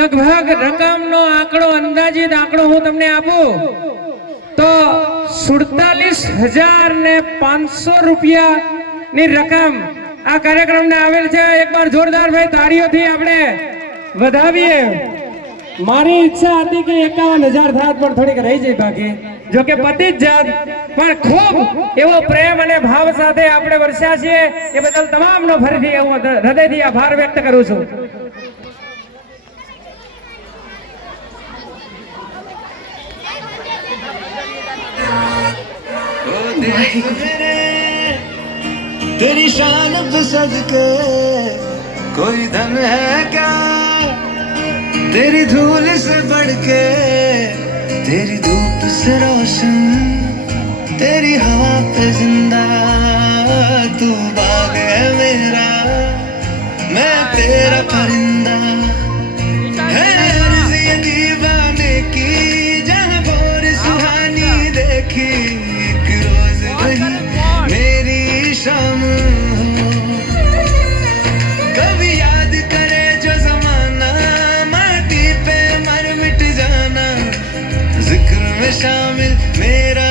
લગભગ રકમનો આંકડો અંદાજિત આંકડો હું તમને આપું તો 47,500 રૂપિયાની રકમ આ કાર્યક્રમને આવેલ છે। એકવાર જોરદાર ભાઈ તાળીઓથી આપણે વધાવીએ। મારી ઈચ્છા હતી કે 51,000 થાત પણ થોડીક રહી જાય બાકી, જો કે પતિ જ જાત, પણ ખૂબ એવો પ્રેમ અને ભાવ સાથે આપણે વર્ષા છીએ એ બદલ તમામનો ફરીથી હું હૃદયથી આભાર વ્યક્ત કરું છું। तेरी शान पे सदके कोई धन है क्या, तेरी धूल से बढ़ के, तेरी धूप से रोशन, तेरी हवा पे जिंदा, तू बाग है मेरा, मैं तेरा परिंदा, है अर्ज़ ये दीवाने की, जहाँ भोर सुहानी देखी, एक रोज वही मेरी शाम हो। कभी याद करे जो जमाना, माटी पे मर मिट जाना, जिक्र में शामिल मेरा